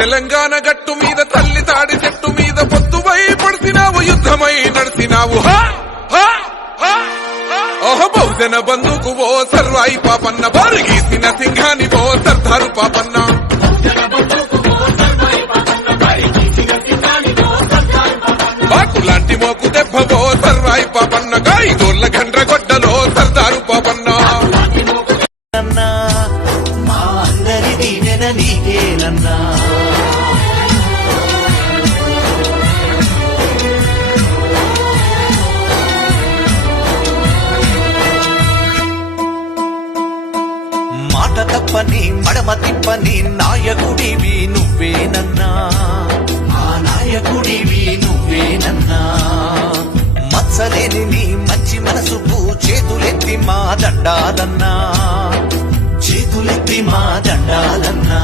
తెలంగాణ గట్టు మీద తల్లి తాడి చెట్టు మీద పొత్తువై పడిసినావు యుద్ధమై నడిసినావు బహుజన బంధుకు ఓ సర్వాయి పాపన్న బారు గీసిన సింహాని ఓ సర్దారు పాపన్న బాకులాంటి మోకు దెబ్బ ఓ సర్వాయి పాపన్న గాయగోర్ల గండ్రగొడ్డలో సర్దారు పాపన్న మా అందరి దీవెన నీకేనన్నా మాట తప్పని మడమ తిప్పని నాయకుడివి నువ్వేనన్నా ఆ నాయకుడివి నువ్వేనన్నా మత్సలేని నీ మంచి మనసుకు చేతులెత్తి మా దండాలన్నా చేతులెత్తి మా దండాలన్నా